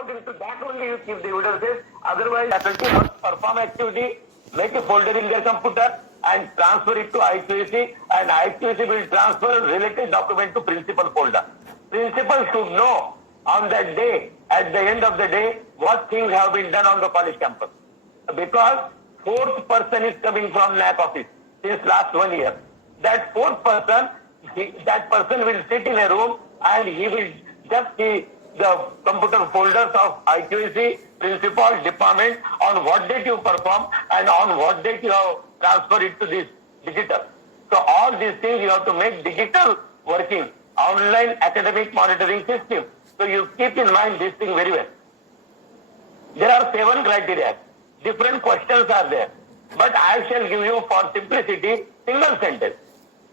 according to that only you keep the evidences. Otherwise, faculty must perform activity, make a folder in their computer and transfer it to IQAC, and IQAC will transfer related document to principal folder. Principal should know on that day, at the end of the day, what things have been done on the college campus. Because fourth person is coming from NAC office since last 1 year. That fourth person, that person will sit in a room and he will just see the computer folders of IQAC, principal, department, on what date you perform and on what date you have transferred it to this digital. So all these things you have to make digital working, online academic monitoring system. So you keep in mind this thing very well. There are 7 criteria. Different questions are there. But I shall give you for simplicity single sentence.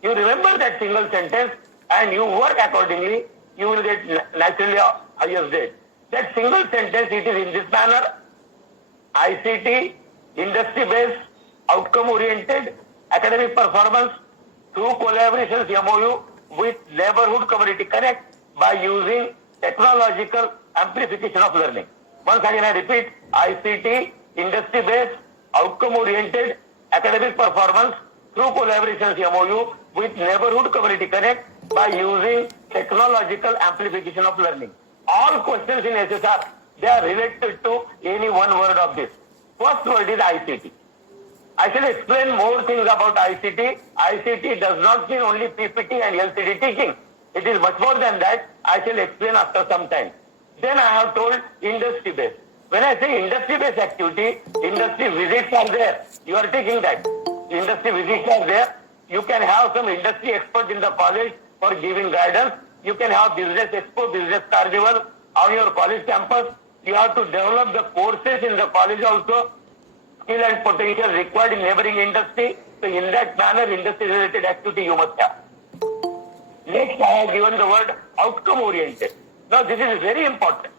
You remember that single sentence and you work accordingly, you will get naturally a higher grade. That single sentence, it is in this manner: ICT, industry-based, outcome-oriented, academic performance through collaborations MOU with Neighborhood Community Connect by using technological amplification of learning. Once again I repeat, ICT, industry-based, outcome-oriented, academic performance through collaborations MOU with Neighborhood Community Connect by using technological amplification of learning. All questions in SSR, they are related to any one word of this. First word is ICT. I shall explain more things about ICT. ICT does not mean only PPT and LCD teaching. It is much more than that. I shall explain after some time. Then I have told industry-based. When I say industry-based activity, industry visits are there. You are taking that. Industry visits are there. You can have some industry expert in the college for giving guidance. You can have business expo, business carnival on your college campus. You have to develop the courses in the college also, skill and potential required in neighboring industry. So in that manner, industry-related activity you must have. Next, I have given the word outcome-oriented. Now, this is very important.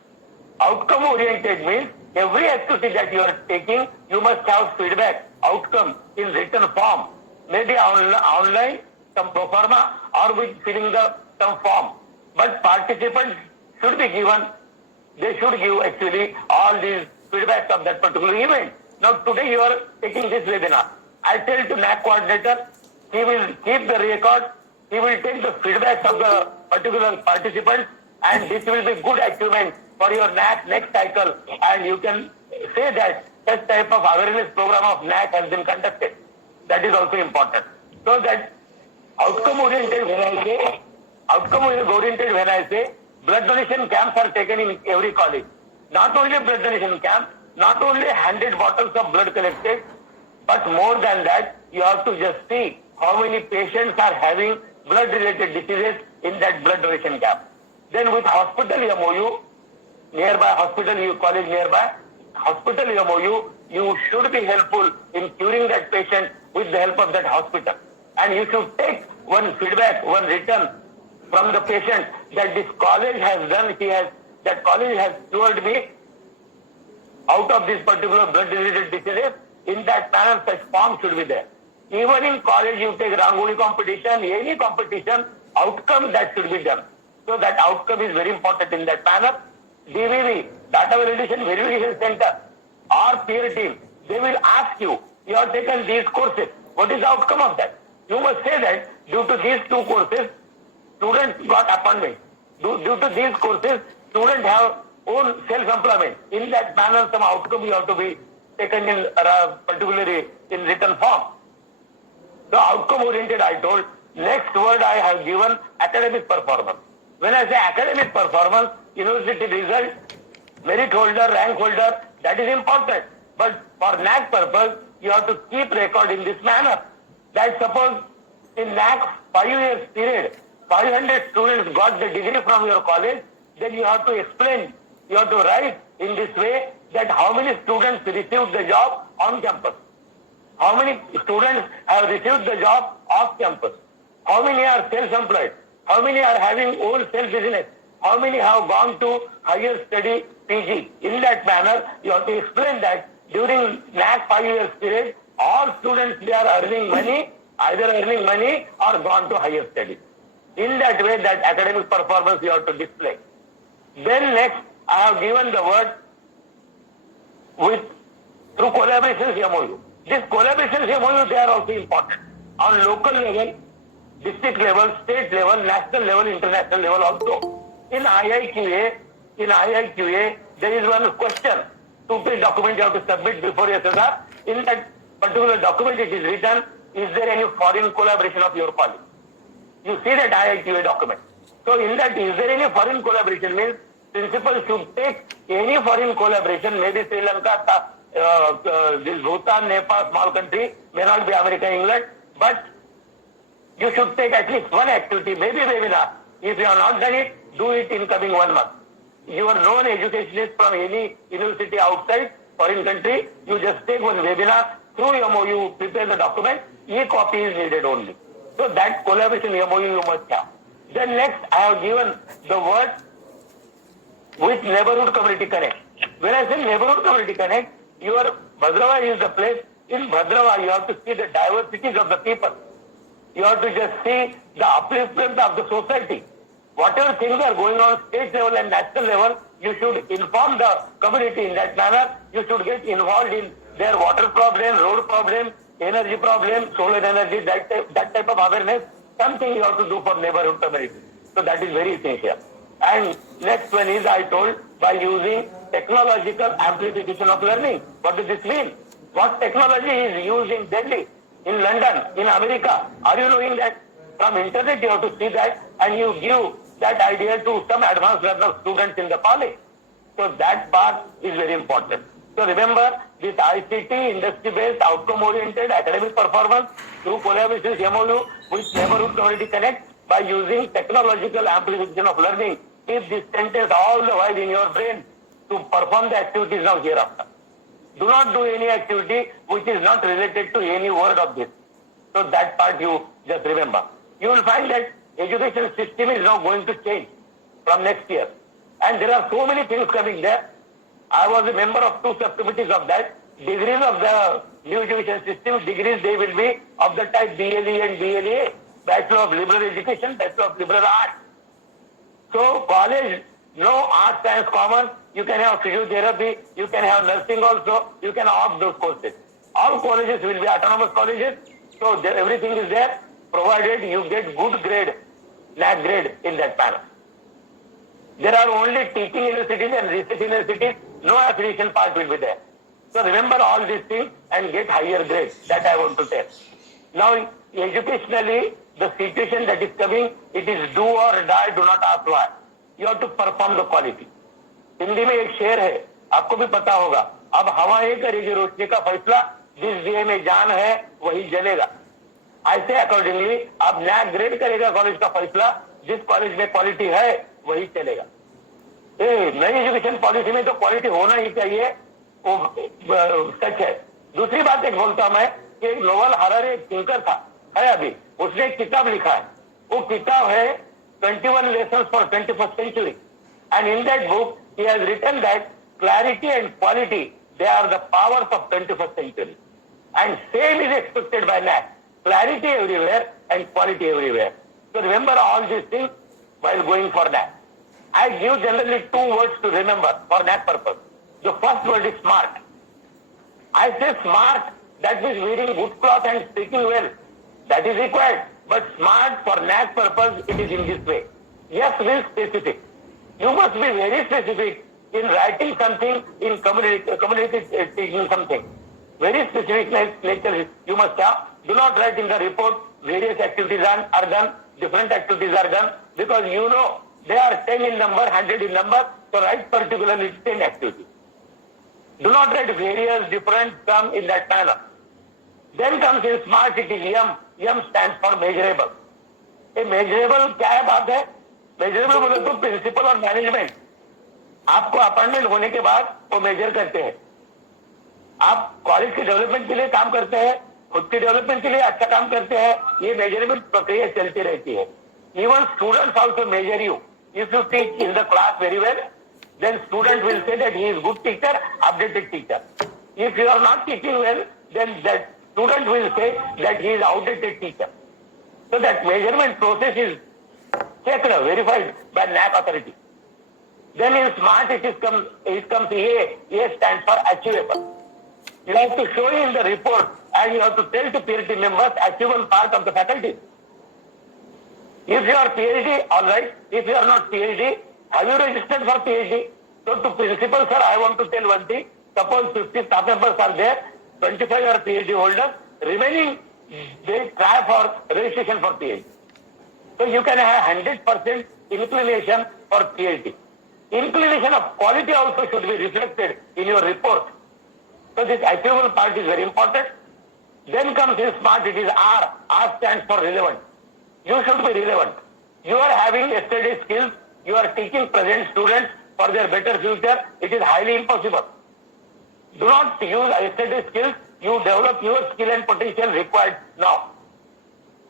Outcome-oriented means every activity that you are taking, you must have feedback, outcome in written form. Maybe online, some pro forma, or with filling some form. But participants should be given, they should give actually all these feedbacks of that particular event. Now, today you are taking this webinar. I tell to NAC coordinator, he will keep the record, he will take the feedbacks of the particular participants, and this will be good achievement for your NAC next cycle, and you can say that such type of awareness program of NAC has been conducted. That is also important. So that outcome-oriented when I say, blood donation camps are taken in every college. Not only blood donation camp, not only 100 bottles of blood collected, but more than that, you have to just see how many patients are having blood-related diseases in that blood donation camp. Then with hospital MOU, nearby hospital, college nearby, hospital MOU, you should be helpful in curing that patient with the help of that hospital. And you should take one feedback, one return from the patient that this college has done, that college has cured me out of this particular blood-related disease. In that manner, such form should be there. Even in college, you take Rangoli competition, any competition, outcome that should be done. So that outcome is very important in that manner. DVV, Data Validation Verification Center, or peer team, they will ask you, you have taken these courses, what is the outcome of that? You must say that due to these 2 courses, students got appointment. Due to these courses, students have own self-employment. In that manner, some outcome you have to be taken in particularly in written form. So outcome-oriented I told. Next word I have given academic performance. When I say academic performance, university result, merit holder, rank holder, that is important. But for NAC purpose, you have to keep record in this manner. That suppose in NAC 5 years period, 500 students got the degree from your college, then you have to explain, you have to write in this way that how many students received the job on campus. How many students have received the job off campus? How many are self-employed? How many are having own self-business? How many have gone to higher study PG? In that manner, you have to explain that during NAC 5 years period, all students, they are earning money, either earning money or gone to higher study. In that way, that academic performance you have to display. Then next, I have given the word with through collaborations MOU. This collaborations MOU, they are also important. On local level, district level, state level, national level, international level also. In IIQA, there is one question. Two-page document you have to submit before SSR. In that particular document it is written, is there any foreign collaboration of your college? You see that IIQA document. So in that, is there any foreign collaboration means principal should take any foreign collaboration, maybe Sri Lanka, this Bhutan, Nepal, small country, may not be America, England, but you should take at least one activity, maybe webinar. If you have not done it, do it in coming 1 month. You are known educationist from any university outside foreign country, you just take one webinar, through MOU, prepare the document, e-copy is needed only. So that collaboration MOU you must have. Then next, I have given the word with neighborhood community connect. When I say neighborhood community connect, your Bhadrava is the place. In Bhadrava, you have to see the diversities of the people. You have to just see the upliftment of the society. Whatever things are going on state level and national level, you should inform the community in that manner. You should get involved in their water problem, road problem, energy problem, solar energy, that type of awareness. Something you have to do for neighborhood community. So that is very essential. And next one is, I told, by using technological amplification of learning. What does this mean? What technology is used in Delhi, in London, in America? Are you knowing that? From internet you have to see that, and you give that idea to some advanced learner students in the college. So that part is very important. So remember, this ICT, industry-based, outcome-oriented academic performance through collaborations MOU with neighborhood community connect by using technological amplification of learning. Keep this sentence all the while in your brain to perform the activities now hereafter. Do not do any activity which is not related to any word of this. So that part you just remember. You will find that education system is now going to change from next year. And there are so many things coming there. I was a member of 2 subcommittees of that. Degrees of the new education system, degrees they will be of the type BLE and BLA, Bachelor of Liberal Education, Bachelor of Liberal Arts. So college, no art, science, commerce, you can have physiotherapy, you can have nursing also, you can opt those courses. All colleges will be autonomous colleges, so everything is there, provided you get good grade, NAC grade in that manner. There are only teaching universities and research universities, no affiliation part will be there. So remember all these things and get higher grades, that I want to tell. Now, educationally, the situation that is coming, it is do or die, do not ask why. You have to perform the quality. Hindi में एक शेर है, आपको भी पता होगा, अब हवाएं करेगी रोशनी का फैसला, जिस दिए में जान है वही जलेगा. ऐसे अकॉर्डिंगली अब नया ग्रेड करेगा कॉलेज का फैसला, जिस कॉलेज में क्वालिटी है वही चलेगा. नई एजुकेशन पॉलिसी में तो क्वालिटी होना ही चाहिए, वो सच है. दूसरी बात एक बोलता हूं मैं कि एक नोवेल हरारे एक थिंकर था, है अभी, उसने एक किताब लिखा है. वो किताब है 21 Lessons for 21st Century. And in that book, he has written that clarity and quality, they are the powers of 21st century. And same is expected by NAC. Clarity everywhere and quality everywhere. So remember all these things while going for NAC. I give generally 2 words to remember for NAC purpose. The first word is smart. I say smart, that means wearing good cloth and speaking well. That is required. But smart for NAC purpose, it is in this way. Yes means specific. You must be very specific in writing something, in communicating something. Very specific nature you must have. Do not write in the report various activities are done, different activities are done, because you know they are 10 in number, 100 in number, so write particularly 10 activities. Do not write various different terms in that manner. Then comes in smart, it is YUM. YUM stands for measurable. A measurable क्या है बात है? Measurable बोले तो principal और management. आपको appointment होने के बाद वो मेजर करते हैं. आप कॉलेज के डेवलपमेंट के लिए काम करते हैं, खुद के डेवलपमेंट के लिए अच्छा काम करते हैं, ये मेजरेबल प्रक्रिया चलती रहती है. Even students also measure you. If you teach in the class very well, then student will say that he is good teacher, updated teacher. If you are not teaching well, then that student will say that he is outdated teacher. So that measurement process is checked, verified by NAC authority. Then in in SMART it comes A. A stands for achievable. You have to show in the report and you have to tell to peer team members achievable part of the faculty. If you are PhD, all right. If you are not PhD, have you registered for PhD? So to principal, sir, I want to tell one thing. Suppose 50 staff members are there, 25 are PhD holders, remaining they try for registration for PhD. So you can have 100% inclination for PhD. Inclination of quality also should be reflected in your report. So this achievable part is very important. Then comes in SMART, it is R. R stands for relevant. You should be relevant. You are having yesterday skills, you are teaching present students for their better future. It is highly impossible. Do not use yesterday skills, you develop your skill and potential required now.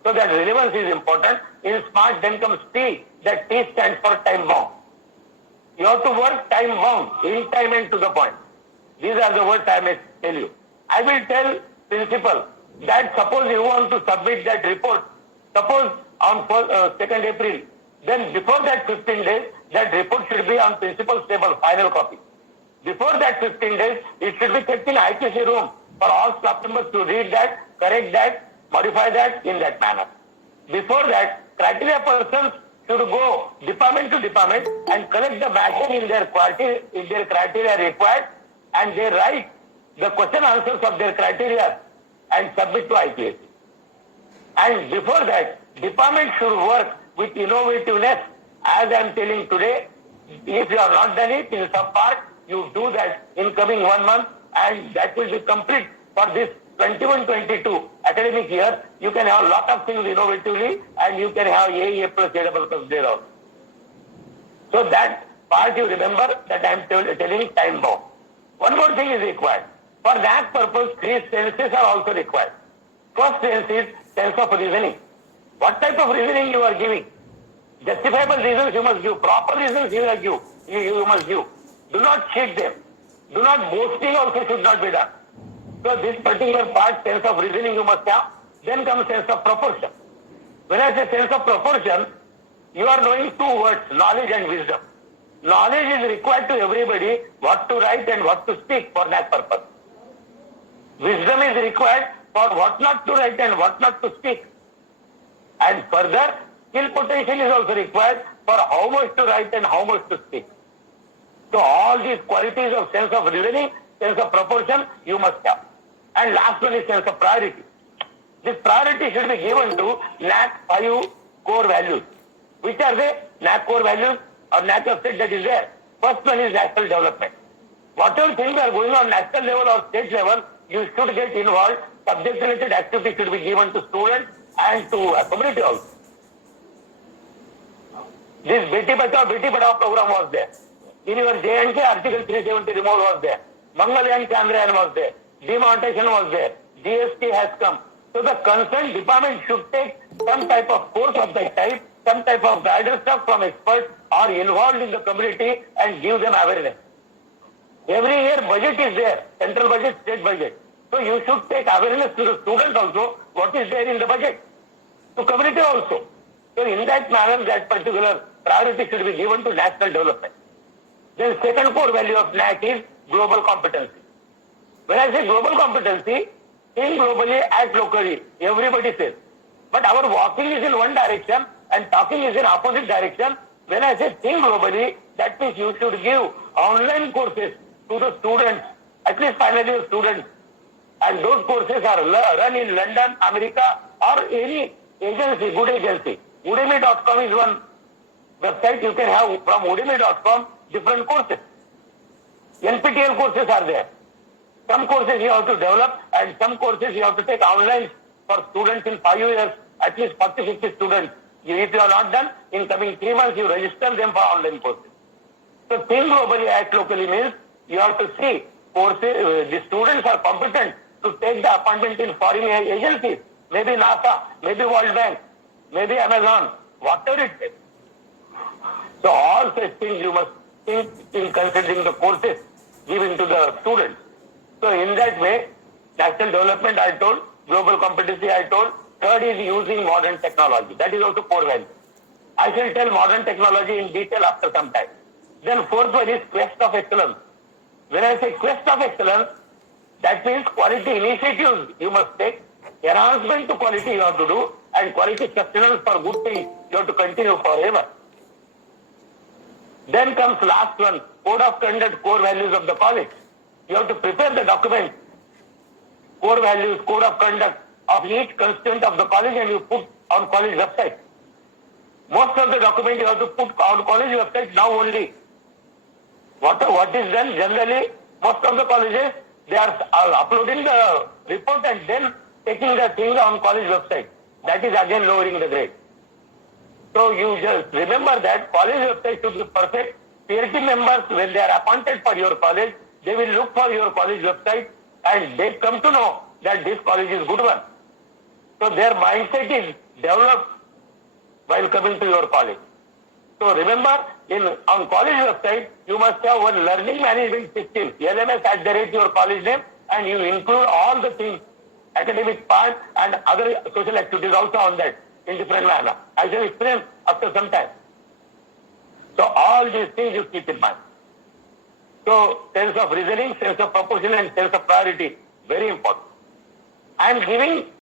So that relevance is important. In SMART then comes T, that T stands for time bound. You have to work time bound, in time and to the point. These are the words I may tell you. I will tell principal that suppose you want to submit that report, suppose on 2nd April, then before that 15 days, that report should be on principal's table, final copy. Before that 15 days, it should be kept in IQC room for all staff members to read that, correct that, modify that in that manner. Before that, criteria persons should go department to department and collect the matter in their criteria required, and they write the question answers of their criteria and submit to IPSC. And before that, department should work with innovativeness. As I am telling today, if you have not done it in some part, you do that in coming 1 month, and that will be complete for this 21-22 academic year. You can have a lot of things innovatively, and you can have A plus, A double plus there also. So that part you remember that I am telling time bound. One more thing is required. For that purpose, 3 senses are also required. First sense is sense of reasoning. What type of reasoning you are giving? Justifiable reasons you must give. Proper reasons you must give. Do not cheat them. Do not boasting also should not be done. So this particular part, sense of reasoning you must have. Then comes sense of proportion. When I say sense of proportion, you are knowing 2 words, knowledge and wisdom. Knowledge is required to everybody, what to write and what to speak for that purpose. Wisdom is required for what not to write and what not to speak. And further, skill potential is also required for how much to write and how much to speak. So all these qualities of sense of reasoning, sense of proportion, you must have. And last one is sense of priority. This priority should be given to NAC 5 core values. Which are they? NAC core values or NAC asset that is there. First one is national development. Whatever things are going on national level or state level, you should get involved. Subject related activity should be given to students and to a community also. This Beti Bachao, Beti Padhao program was there. In your J&K, Article 370 removal was there. Mangalyaan Chandrayaan was there. Demonetization was there. GST has come. So the concerned department should take some type of course of that type, some type of guidance stuff from experts or involved in the community and give them awareness. Every year budget is there, central budget, state budget. So you should take awareness to the students also, what is there in the budget, to community also. So in that manner, that particular priority should be given to national development. Then second core value of NAC is global competency. When I say global competency, think globally, act locally, everybody says. But our walking is in one direction and talking is in opposite direction. When I say think globally, that means you should give online courses to the students, at least final year students. And those courses are run in London, America, or any agency, good agency. Udemy.com is one website you can have from Udemy.com different courses. NPTEL courses are there. Some courses you have to develop and some courses you have to take online for students in 5 years, at least 40-50 students. If you are not done, in coming 3 months you register them for online courses. So think globally, act locally means you have to see courses, the students are competent to take the appointment in foreign agencies, maybe NASA, maybe World Bank, maybe Amazon, whatever it is. So all such things you must think in considering the courses given to the students. So in that way, national development I told, global competency I told, third is using modern technology. That is also core value. I shall tell modern technology in detail after some time. Then fourth one is quest of excellence. When I say quest of excellence, that means quality initiatives you must take, enhancement to quality you have to do, and quality sustenance for good things you have to continue forever. Then comes last one, code of conduct, core values of the college. You have to prepare the document, core values, code of conduct of each constituent of the college, and you put on college website. Most of the document you have to put on college website now only. What is done generally, most of the colleges, they are uploading the report and then taking the thing on college website. That is again lowering the grade. So you just remember that college website should be perfect. PRT members, when they are appointed for your college, they will look for your college website and they come to know that this college is good one. So their mindset is developed while coming to your college. So remember, on college website, you must have one learning management system, LMS @ your college name, and you include all the things, academic part and other social activities also on that in different manner. I shall explain after some time. So all these things you keep in mind. So sense of reasoning, sense of proportion, and sense of priority, very important. I am giving